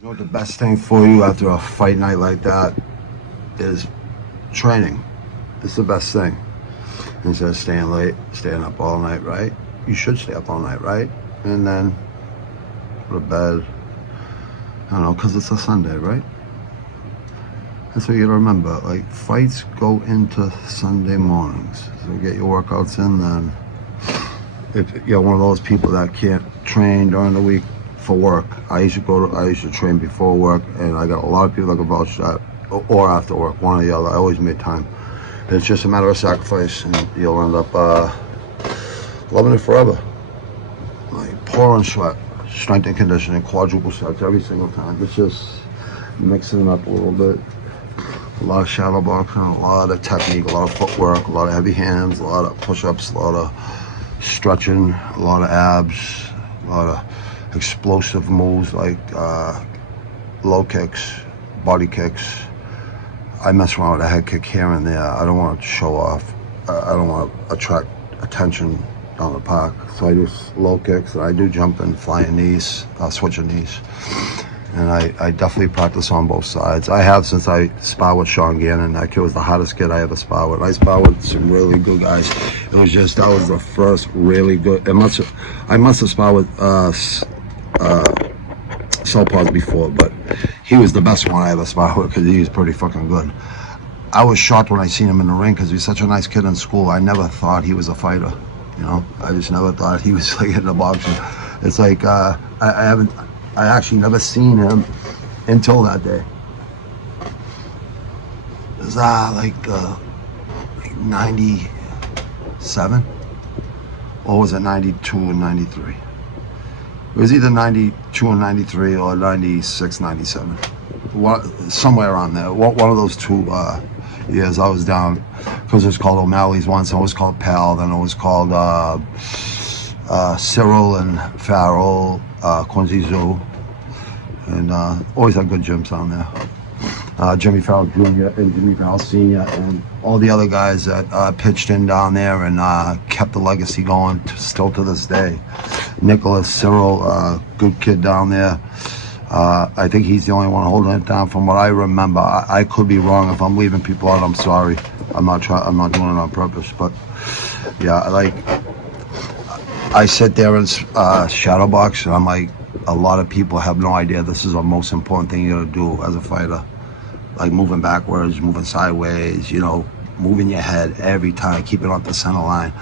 You know what the best thing for you after a fight night like that is training. It's the best thing. Instead of staying late, staying up all night, right? You should stay up all night, right? And then go to bed. I don't know, because it's a Sunday, right? That's what you gotta remember. Like, fights go into Sunday mornings. So get your workouts in then. If you're one of those people that can't train during the week for work, I used to train before work, and I got a lot of people that can vouch that, or after work, one or the other. I always made time. It's just a matter of sacrifice, and you'll end up loving it forever. Like pouring sweat, strength and conditioning, quadruple sets every single time. It's just mixing it up a little bit. A lot of shadow boxing, a lot of technique, a lot of footwork, a lot of heavy hands, a lot of push-ups, a lot of stretching, a lot of abs, a lot of explosive moves like low kicks, body kicks. I mess around with a head kick here and there. I don't want to show off. I don't want to attract attention down the park. So I do low kicks, and I do jumping, flying knees, switching knees. And I definitely practice on both sides. I have since I sparred with Sean Gannon. That kid was the hottest kid I ever sparred with. I sparred with some really good guys. It was just, that was the first really good. I must have sparred with Southpaws before, but he was the best one I ever sparred with because he was pretty fucking good. I was shocked when I seen him in the ring because he was such a nice kid in school. I never thought he was a fighter. You know, I just never thought he was like in the boxing. It's like I actually never seen him until that day. It was like 97, or was it 92 and 93? It was either 92 and 93 or 96, 97. Somewhere around there. One of those two years I was down, because it was called O'Malley's once, it was called Pal, then it was called Cyril and Farrell, Quincy Zoo, and always had good gyms down there. Jimmy Farrell Jr. and Jimmy Farrell Sr. and all the other guys that pitched in down there and kept the legacy going still to this day. Nicholas, Cyril, good kid down there. I think he's the only one holding it down from what I remember. I could be wrong. If I'm leaving people out, I'm sorry. I'm not doing it on purpose, but yeah, I sit there and shadow box, and I'm like, a lot of people have no idea this is the most important thing you gotta do as a fighter. Like moving backwards, moving sideways, you know, moving your head every time, keeping up the center line.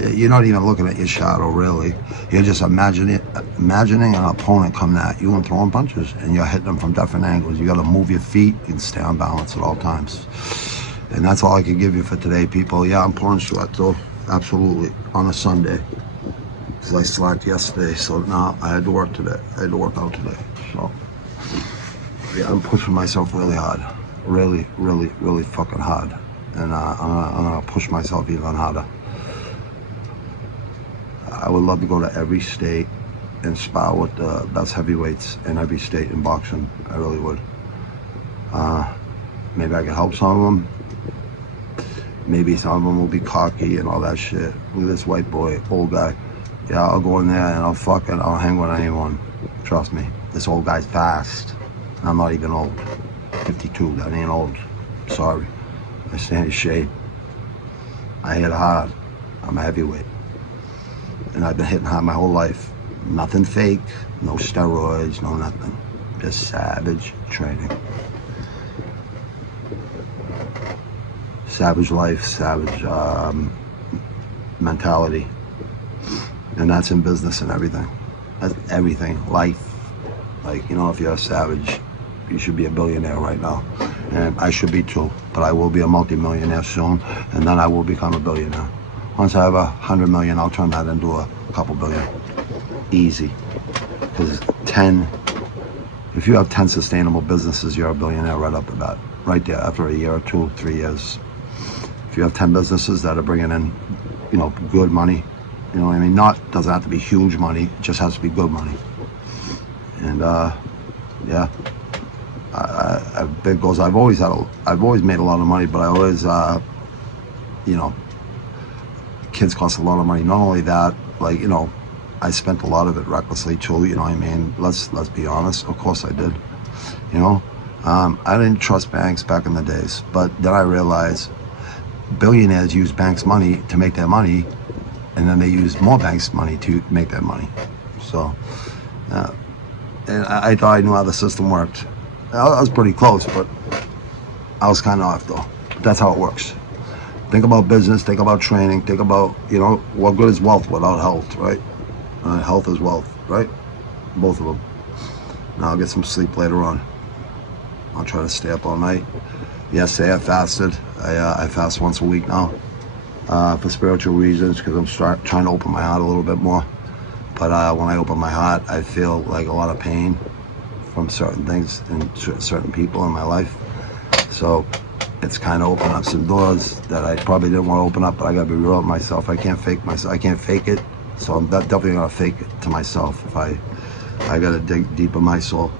You're not even looking at your shadow, really. You're just imagining an opponent coming at you and throwing punches, and you're hitting them from different angles. You gotta move your feet and stay on balance at all times. And that's all I can give you for today, people. Yeah, I'm pouring sweat, though, absolutely, on a Sunday. Because I slacked yesterday, so now I had to work today. I had to work out today, so. Yeah, I'm pushing myself really hard. Really, really, really fucking hard. And I'm gonna push myself even harder. I would love to go to every state and spar with the best heavyweights in every state in boxing. I really would. Maybe I can help some of them. Maybe some of them will be cocky and all that shit. Look at this white boy, old guy. Yeah, I'll go in there and I'll hang with anyone. Trust me. This old guy's fast. I'm not even old. 52, that ain't old. Sorry. I stand in shade. I hit hard. I'm a heavyweight. And I've been hitting hard my whole life. Nothing fake, no steroids, no nothing. Just savage training. Savage life, savage mentality. And that's in business and everything. That's everything, life. Like, you know, if you're a savage, you should be a billionaire right now. And I should be too, but I will be a multi-millionaire soon, and then I will become a billionaire. Once I have 100 million, I'll turn that into a couple billion. Easy. Because if you have 10 sustainable businesses, you're a billionaire right up the bat. Right there, after a year or 2, 3 years. If you have 10 businesses that are bringing in, you know, good money, you know what I mean? Doesn't have to be huge money, it just has to be good money. And yeah, I have big goals. I've always made a lot of money, but I always, you know, kids cost a lot of money. Not only that, like, you know, I spent a lot of it recklessly too, you know what I mean? Let's be honest, of course I did. You know, I didn't trust banks back in the days, but then I realized billionaires use banks' money to make their money, and then they use more banks' money to make their money. So, and I thought I knew how the system worked. I was pretty close, but I was kind of off though. But that's how it works. Think about business, think about training, think about, you know, what good is wealth without health, right? Health is wealth, right? Both of them. Now I'll get some sleep later on. I'll try to stay up all night. Yesterday I fasted. I fast once a week now for spiritual reasons, because I'm trying to open my heart a little bit more. But when I open my heart, I feel like a lot of pain from certain things and certain people in my life. So it's kind of opened up some doors that I probably didn't want to open up, but I gotta be real with myself. I can't fake myself. I can't fake it. So I'm definitely gonna fake it to myself if I gotta dig deep in my soul.